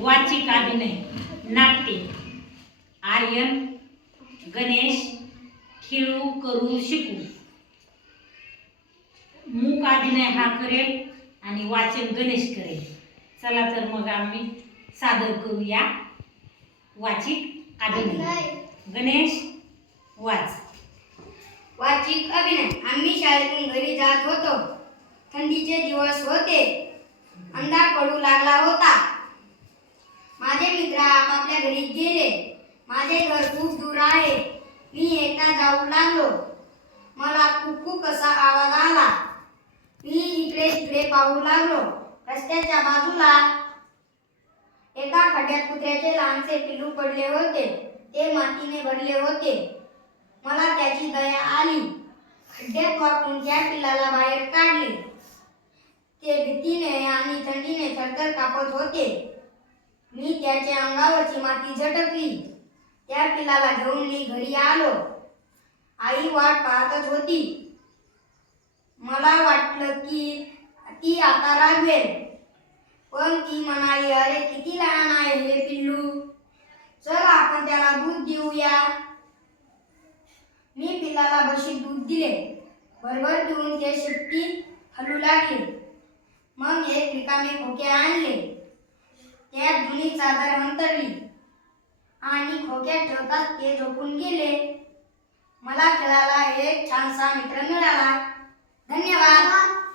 वाचिक अभिनय नाट्य. आर्यन गणेश खेळू करू शिकू. मूक अभिनय हा करेल आणि वाचन गणेश करेल. चला तर मग आम्ही सादर करूया वाचिक अभिनय गणेश वाच. वाचिक अभिनय. आम्ही शाळेतून घरी जात होतो. थंडीचे दिवस होते. अंधार पडू लागला होता माझे मित्र आपापल्या घरी गेले माझे घर खूप दूर आहे. मी एकटा जाऊ लागलो. मला कुकू कसा आवाज आला? मी इकडे तिकडे पाहू लागलो. रस्त्याच्या बाजूला एका खड्ड्यात कुत्र्याचे लहानसे पिल्लू पडले होते. ते मातीने भरले होते. मला त्याची दया आली. खड्ड्यात वाकून त्या पिल्लाला बाहेर काढले? ते भीतीने आणि थंडीने थरथर कापत होते. मी त्याच्या अंगावरची माती झटकली. त्या पिल्लाला घेऊन मी घरी आलो. आई वाट पाहतच होती. मला वाटलं की ती आता रागवेल. पण ती म्हणाली अरे किती लहान आहे हे पिल्लू. चल आपण त्याला दूध देऊया. मी पिल्लाला बशी दूध दिले. भरभर देऊन ते शेपटी हलू लागले. मग एक रिकामे खोके आणले. त्यात जुनी चादर अंतरली. आणि खोक्यात ठेवतात ते झोपून गेले. मला खेळायला एक छानसा मित्र मिळाला. धन्यवाद.